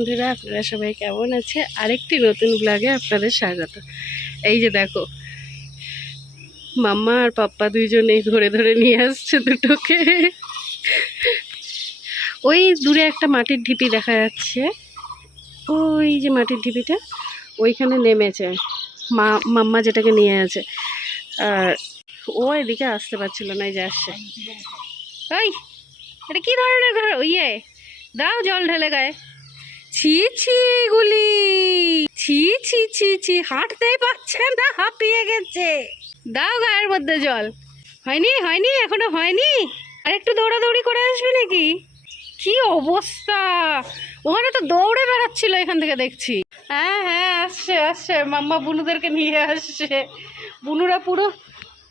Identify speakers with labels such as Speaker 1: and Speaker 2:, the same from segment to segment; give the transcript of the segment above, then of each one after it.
Speaker 1: বন্ধুরা, আপনারা সবাই কেমন আছে আরেকটি নতুন ব্লগে আপনাদের স্বাগত। এই যে দেখো, মাম্মা আর পাপ্পা দুইজনেই ধরে ধরে নিয়ে আসছে দুটোকে। ওই দূরে একটা মাটির ঢিপি দেখা যাচ্ছে। ওই যে মাটির ঢিপিটা, ওইখানে নেমেছে। মা, মাম্মা যেটাকে নিয়ে আছে। আর ও এদিকে আসতে পারছিল না, এই যে আসছে। ওই এটা কী ধরনের ঘর? ইয়ে দাও জল ঢেলে গায়ে। ছি ছি, গুলি। ছি ছি ছি ছি, হাঁটতেই পারছে না, হাঁপিয়ে গেছে। দাও গায়ের মধ্যে জল। হয়নি হয়নি, এখনও হয়নি। আর একটু দৌড়াদৌড়ি করে আসবে নাকি? কি অবস্থা? ওখানে তো দৌড়ে বেড়াচ্ছিল এখান থেকে দেখছি। হ্যাঁ হ্যাঁ আসছে আসছে। মাম্মা বুনুদেরকে নিয়ে আসছে। বুনুরা পুরো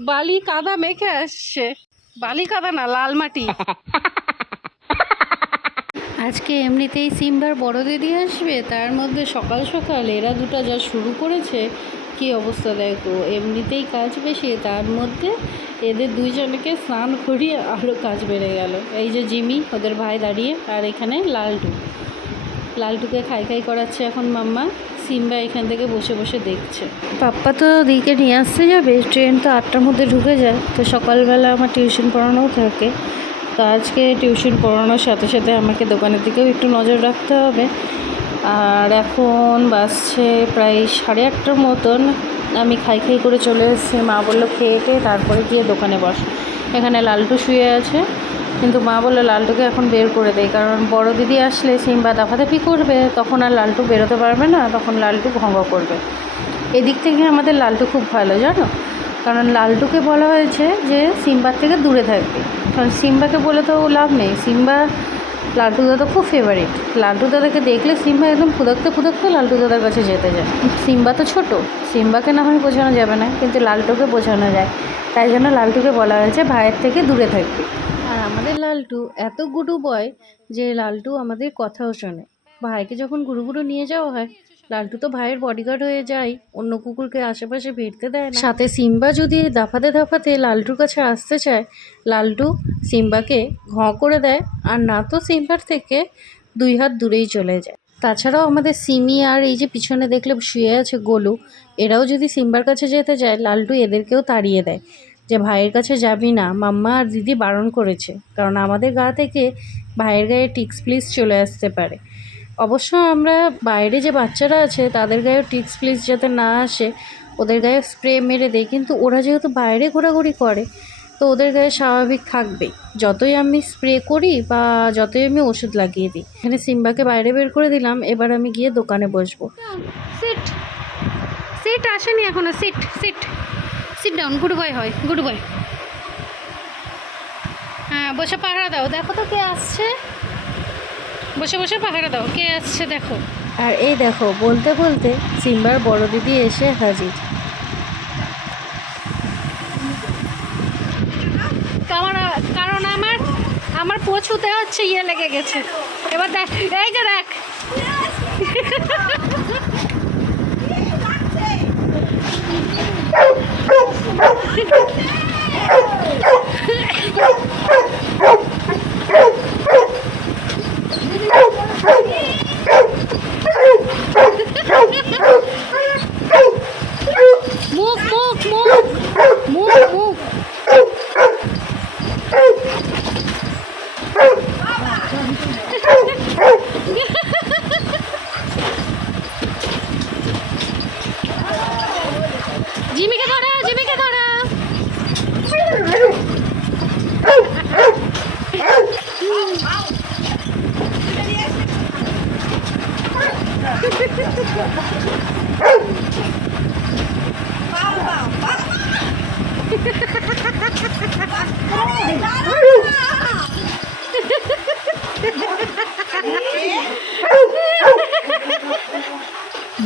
Speaker 1: বালি কাদা মেখে আসছে। বালি কাদা না, লাল মাটি। আজকে এমনিতেই সিম্বার বড় দিদি আসবে, তার মধ্যে সকাল সকাল এরা দুটো যা শুরু করেছে, কি অবস্থা দেখো? এমনিতেই কাজ বেশি, তার মধ্যে এদের দুইজনকে স্নান করিয়ে আরও কাজ বেড়ে গেল। এই যে জিমি, ওদের ভাই দাঁড়িয়ে, আর এখানে লালটু। লালটুকে খাই খাই করাচ্ছে এখন মাম্মা, সিম্বা এখান থেকে বসে বসে দেখছে। পাপ্পা তো দিকে নিয়ে আসতে যাবে, ট্রেন তো আটটার মধ্যে ঢুকে যায়, তো সকালবেলা আমার টিউশন পড়ানোও থাকে। তো আজকে টিউশন পড়ানোর সাথে সাথে আমাকে দোকানের দিকেও একটু নজর রাখতে হবে। আর এখন বাসছে প্রায় সাড়ে আটটার মতন। আমি খাই খাই করে চলে এসেছি। মা বলল, খেয়ে খেয়ে তারপরে গিয়ে দোকানে বস। এখানে লালটু শুয়ে আছে। কিন্তু মা বলল, লালটুকে এখন বের করে দেয় কারণ বড় দিদি আসলে সিম্বা দাফাদাফি করবে, তখন আর লালটু বেরোতে পারবে না। তখন লালটু ভঙ্গ করবে। এদিক থেকে আমাদের লালটু খুব ভালো, জানো? কারণ লালটুকে বলা হয়েছে যে সিম্বার থেকে দূরে থাকবে। কারণ সিম্বাকে বলে তো লাভ নেই। সিম্বা লালটু দাদা খুব ফেভারিট লালটু দাদাকে দেখলে সিম্বা একদম ফুদকতে ফুদকতে লালটু দাদার কাছে যেতে যায়। সিম্বা তো ছোট। সিম্বাকে না হয় বোঝানো যাবে না, কিন্তু লালটুকে বোঝানো যায়। তাই জন্য লালটুকে বলা হয়েছে ভাইয়ের থেকে দূরে থাকবে। আর আমাদের লালটু এত গুডু বয় যে লালটু আমাদের কথাও শোনে। ভাইকে যখন গুরু গুরু নিয়ে যাওয়া হয় লালটু তো ভাইয়ের বডিগার্ড হয়ে যায়, অন্য কুকুরকে আশেপাশে ভিড়তে দেয় না। সাথে সিম্বা যদি দাফাতে দাফাতে লাল্টুর কাছে আসতে চায়, লাল্টু সিম্বাকে ঘ করে দেয়, আর না তো সিম্বার থেকে দুই হাত দূরেই চলে যায়। তাছাড়াও আমাদের সিমি আর এই যে পিছনে দেখলে শুয়ে আছে গোলু, এরাও যদি সিম্বার কাছে যেতে যায়, লালটু এদেরকেও তাড়িয়ে দেয় যে ভাইয়ের কাছে যাবি না, মাম্মা আর দিদি বারণ করেছে, কারণ আমাদের গা থেকে ভাইয়ের গায়ে টিক্স প্লিজ চলে আসতে পারে। অবশ্য আমরা বাইরে যে বাচ্চারা আছে, তাদের গায়েও টিক্স প্লিজ যাতে না আসে, ওদের গায়ে স্প্রে মেরে দেয় কিন্তু ওরা যেহেতু বাইরে ঘোরাঘুরি করে, তো ওদের গায়ে স্বাভাবিক থাকবেই। যতই আমি স্প্রে করি বা যতই আমি ওষুধ লাগিয়ে দিই। এখানে সিম্বাকে বাইরে বের করে দিলাম, এবার আমি গিয়ে দোকানে বসবো। সিট সিট আসেনি এখনও sit sit sit down good boy হয় গুড বয় হ্যাঁ বসে পাহারা দাও। দেখো তো কে আসছে। বসে বসে পাহারা দাও। কে আসছে দেখো। আর এই দেখো বলতে বলতে সিম্বার বড় দিদি এসে হাজির। কারণ কারণ আমার আমার পছুতে হচ্ছে ইয়ে লেগে গেছে। এবার দেখ এই যে দেখ। মুখ Oh!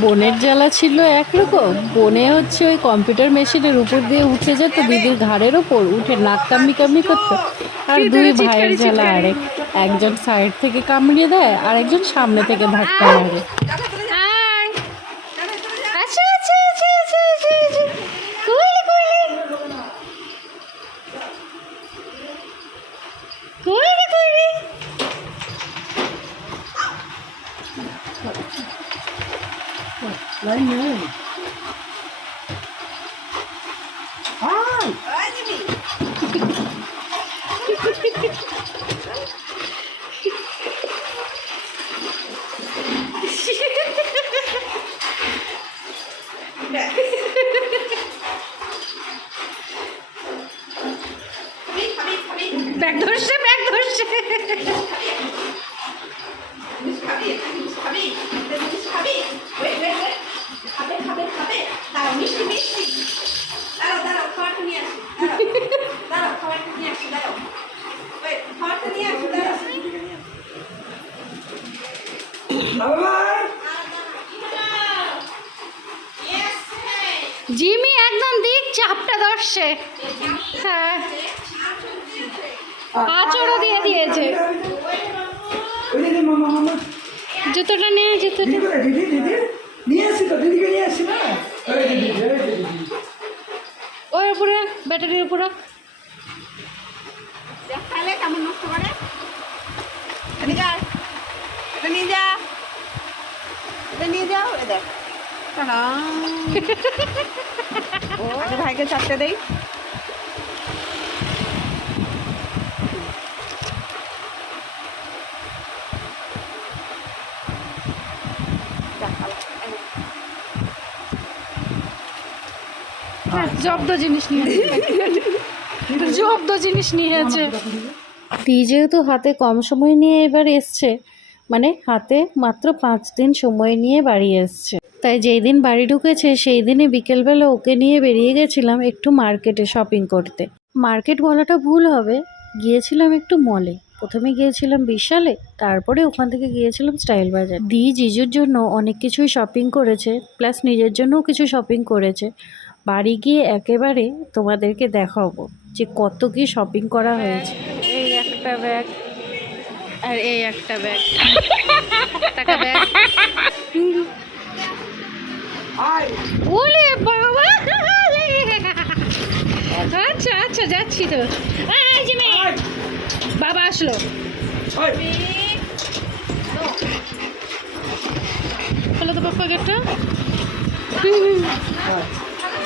Speaker 1: বোনের জ্বালা ছিল একরকম বোনে হচ্ছে ওই কম্পিউটার মেশিনের উপর দিয়ে উঠে যেত দিদির ঘাড়ের ওপর উঠে নাক কামড়ি কামড়ি করতো। আর দুই ভাইয়ের জ্বালা আরেক। একজন সাইড থেকে কামড়িয়ে দেয় আর একজন সামনে থেকে ধাক্কা মারে আচ্ছা আচ্ছা আচ্ছা আচ্ছা আচ্ছা আচ্ছা কুইলি কুইলি কুইলি কুইলি
Speaker 2: লাইন নেই হাই
Speaker 1: ব্যাগ ধরছে ব্যাগ ধরছে
Speaker 2: বাবা
Speaker 1: জিমি একদম দিক চাপটা ধরছে। হ্যাঁ। আচড়ও দিয়ে দিয়েছে।
Speaker 2: ওই দিদি মামা মামা
Speaker 1: জুতোটা নিয়ে জুতোটা।
Speaker 2: দিদি দিদি দিদি? নিয়ে আসি তো দিদিকে নিয়ে আসি না? ওই দিদি ওই দিদি
Speaker 1: ওর উপরে ব্যাটারির উপরে। রাখ।
Speaker 3: কেমন নষ্ট করে। এটা নিয়ে যা। এটা নিয়ে যাও দেখ। ভাইকে চারটে দেই
Speaker 1: জব্দ জিনিস নিয়েছে জব্দ জিনিস নিয়েছে টি যেহেতু হাতে কম সময় নিয়ে এবার এসছে। মানে হাতে মাত্র পাঁচ দিন সময় নিয়ে বাড়ি এসছে। তাই যেই দিন বাড়ি ঢুকেছে সেই দিনে বিকেলবেলা ওকে নিয়ে বেরিয়ে গেছিলাম একটু মার্কেটে শপিং করতে। মার্কেট বলাটা ভুল হবে। গিয়েছিলাম একটু মলে প্রথমে গিয়েছিলাম বিশালে তারপরে ওখান থেকে গিয়েছিলাম স্টাইল বাজার। দি জিজুর জন্য অনেক কিছুই শপিং করেছে প্লাস নিজের জন্যও কিছু শপিং করেছে। বাড়ি গিয়ে একেবারে তোমাদেরকে দেখাবো যে কত কি শপিং করা হয়েছে। এই একটা ব্যাগ আর এই একটা ব্যাগ টাকা ব্যাগ ওলে বাবা। আচ্ছা আচ্ছা যাচ্ছি তো। বাবা আসলো। খোলো তো পাপ্পা গেটটা।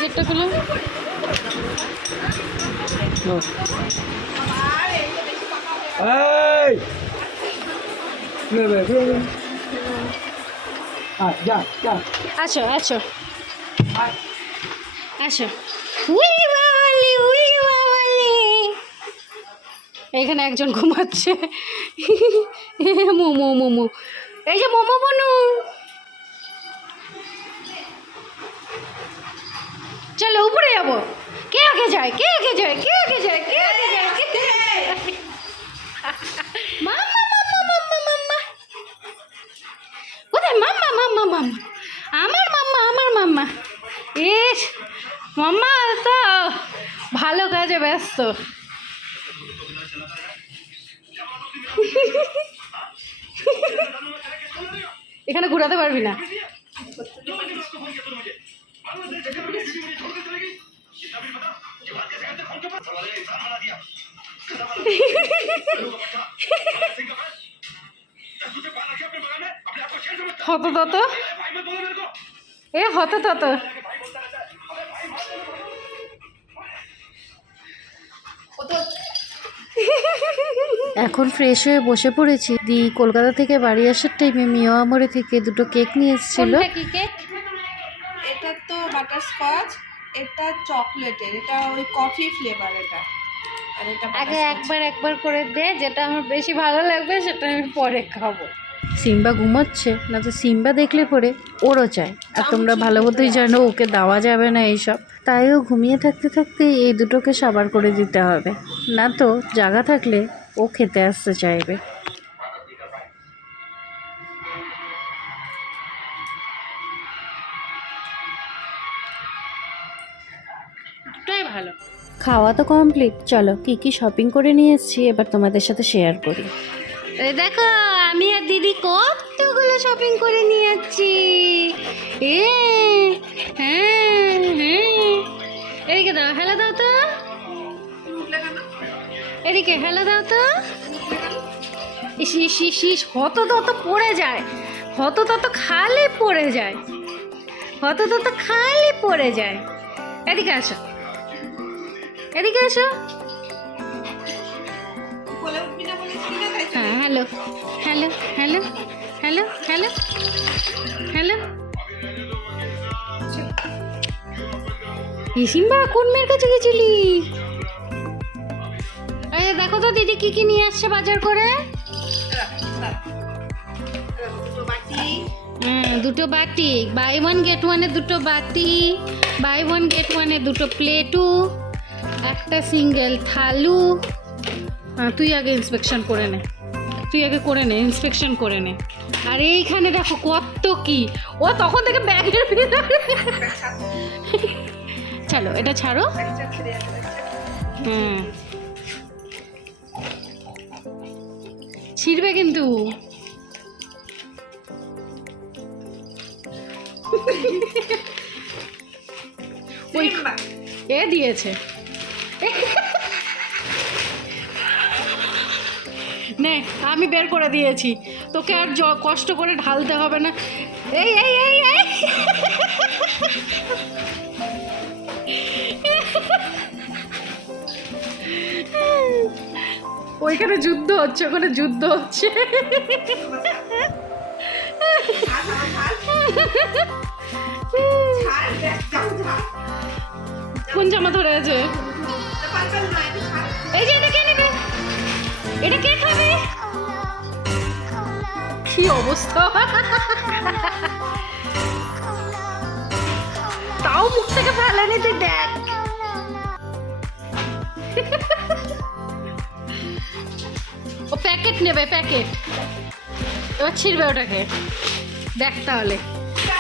Speaker 1: গেটটা খোলো।
Speaker 2: এই।
Speaker 1: আছো আছো
Speaker 2: আয়
Speaker 1: আছো উলি বাবালি উলি বাবালি এখানে একজন ঘুমাচ্ছে। মোমো মোমো। এই যে মোমো বনু। চলো উপরে যাব। কে আগে যায়? কে আগে যায়? কে আগে যায়? কে আগে যায়? কে মাম্মা মাম্মা মাম্মা মাম্মা কোথায় মাম্মা মাম্মা মাম্মা আমার মাম্মা আমার মাম্মা ইস মাম্মা তো ভালো কাজে ব্যস্ত এখানে ঘোরাতে পারবি না হত তত এ হত তত এখন ফ্রেশ হয়ে বসে পড়েছি। দি কলকাতা থেকে বাড়ি আসার টাইমে মিও আমরে থেকে দুটো কেক নিয়ে এসেছিল। কি কেক
Speaker 3: এটা তো বাটার স্কচ এটা চকলেটের এটা ওই কফি ফ্লেভার এটা। এটা
Speaker 1: আগে একবার একবার করে দে যেটা আমার বেশি ভালো লাগবে সেটা আমি পরে খাব। সিম্বা ঘুমাচ্ছে না তো সিম্বা দেখলে পরে ওরও চায়। আর তোমরা ভালো মতোই জানো ওকে দেওয়া যাবে না এইসব। তাই ও ঘুমিয়ে থাকতে থাকতে এই দুটোকে সাবার করে দিতে হবে। না তো জায়গা থাকলে ও খেতে আসতে চাইবে। ভালো। খাওয়া তো কমপ্লিট চলো কি কি শপিং করে নিয়ে এসেছি এবার তোমাদের সাথে শেয়ার করি। দেখো, আমি আর দিদি কতগুলো শপিং করে নিয়ে যাচ্ছি। এ হ্যাঁ হ্যাঁ। এদিকে দাও হ্যালো দাও তো। এদিকে হ্যালো দাও তো। ইস ইস ইস ইস, হত তত পড়ে যায়। হত তত খালি পড়ে যায়। অত তো তো খালি পড়ে যায়। এদিকে আসো। এদিকে আসো। Hello hello hello hello hello hello. ইসিম্বা, কোন মেয়ের কাছে গেছিলি? এই দেখো তো দিদি কি কি নিয়ে আসছে বাজার করে।
Speaker 3: দুটো বাটি।
Speaker 1: বাই ওয়ান, গেট ওয়ানে দুটো বাটি। বাই ওয়ান, গেট ওয়ানে দুটো প্লেটু। একটা সিঙ্গেল থালু। তুই আগে ইন্সপেকশন করে নে। তুই আগে করে নে ইন্সপেকশন করে নে। আর এইখানে দেখো কত কি। ও তখন থেকে ব্যাগের ভিতরে চলো এটা ছাড়ো। হুম। ছিড়বে কিন্তু। ওই এ দিয়েছে। নে, আমি বের করে দিয়েছি। তোকে আর কষ্ট করে ঢালতে হবে না। এই এই এই এই। ওইখানে যুদ্ধ হচ্ছে, ওখানে যুদ্ধ হচ্ছে। কোন জামা ধরে আছে? এই যে, এটা কে নেবে? এটা কে খাবে? কি অবস্থা? তাও মুখ থেকে ফেলেনি তুই দেখ। ও প্যাকেট নেবে, প্যাকেট। এবার ছিড়বে ওটাকে। দেখ তাহলে।
Speaker 3: না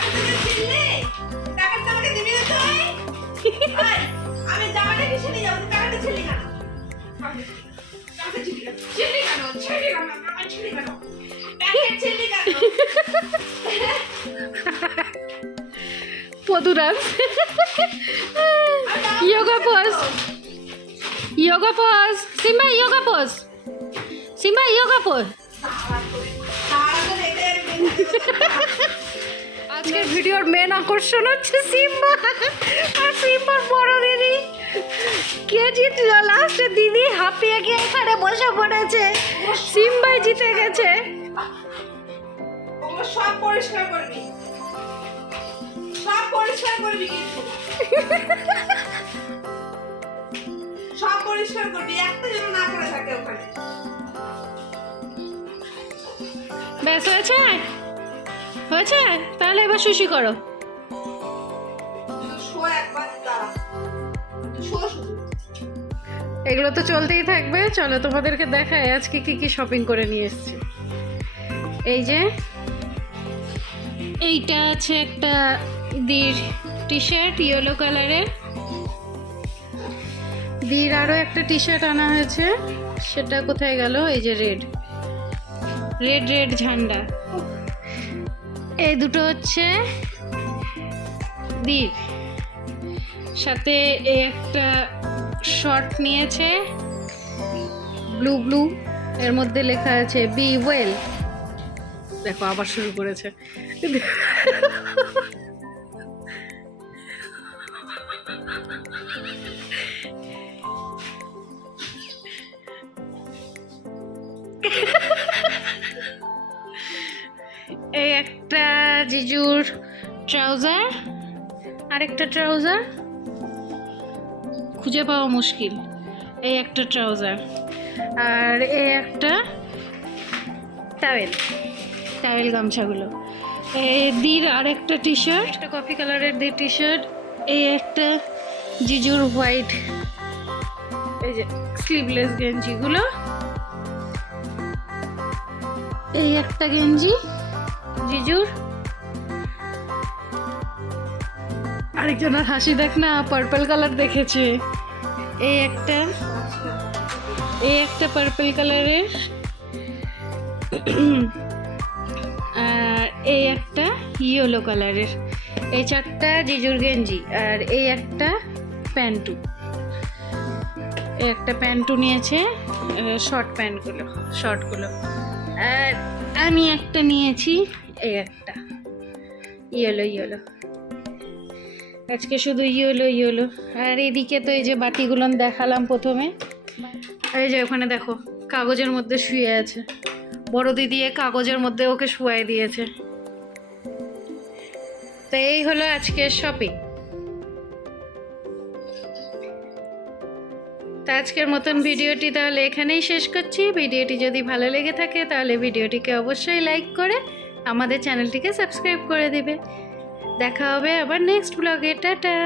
Speaker 3: আমি জামাটা কি ছিলি যাব টাকাটা ছিলি কেন?
Speaker 1: পদুরাজ yoga pose simba yoga pose simba yoga pose
Speaker 3: তাহলে এটাই
Speaker 1: আজকের ভিডিওর মেন আকর্ষণ হচ্ছে সিম্বা আর সিম্বার বড় দিদি কে জিতল লাস্টে দিদি হাঁপিয়ে গিয়ে এখানে বসে পড়েছে। সিম্বাই জিতে গেছে।
Speaker 3: সব পরিষ্কার করবি। সব পরিষ্কার করবি কিন্তু। সব পরিষ্কার করবি একটা যেন না করে থাকে ওখানে।
Speaker 1: ব্যাস হয়েছে? হয়েছে? তাহলে এবার সুশি করো। এগুলো তো চলতেই থাকবে। চলো তোমাদেরকে দেখায় আজকে কি কি শপিং করে নিয়ে এসেছি। এই যে, এইটা আছে একটা দির টি শার্ট ইয়েলো কালারের দির আরও একটা টি শার্ট আনা হয়েছে। সেটা কোথায় গেল? এই যে রেড রেড রেড ঝান্ডা। এই দুটো হচ্ছে দির। সাথে এই একটা শর্ট নিয়েছে। ব্লু ব্লু, এর মধ্যে লেখা আছে বি ওয়েল দেখো, আবার শুরু করেছে। এই একটা জিজুর ট্রাউজার, আরেকটা ট্রাউজার। খুঁজে পাওয়া মুশকিল। এই একটা ট্রাউজার আর এই একটা টাওয়েল টাওয়েল গামছাগুলো। এই দির আর একটা টি শার্ট একটা কফি কালারের দি টি শার্ট এই একটা জিজুর হোয়াইট, এই যে স্লিভলেস গেঞ্জিগুলো, এই একটা গেঞ্জি জিজুর। আরেকজনের হাসি দেখ না পার্পল কালার দেখেছে। এই একটা এই একটা পার্পল কালারের আর এই একটা ইয়েলো কালারের এই চারটা জিজুর গেঞ্জি, আর এই একটা প্যান্টু। একটা প্যান্টু নিয়েছে শর্ট প্যান্টগুলো শর্টগুলো আর আমি একটা নিয়েছি এই একটা ইয়েলো ইয়েলো আজকে শুধু ইয়েলো ইয়েলো। আর এদিকে তো এই যে বাটিগুলো দেখালাম প্রথমে। এই যে ওখানে দেখো, কাগজের মধ্যে শুয়ে আছে। বড় দিদি কাগজের মধ্যে ওকে শুয়াই দিয়েছে। তো এই হলো আজকের শপিং তো আজকের মতন ভিডিওটি তাহলে এখানেই শেষ করছি। ভিডিওটি যদি ভালো লেগে থাকে তাহলে ভিডিওটিকে অবশ্যই লাইক করে আমাদের চ্যানেলটিকে সাবস্ক্রাইব করে দেবে। দেখা হবে আবার নেক্সট ব্লগে টাটা।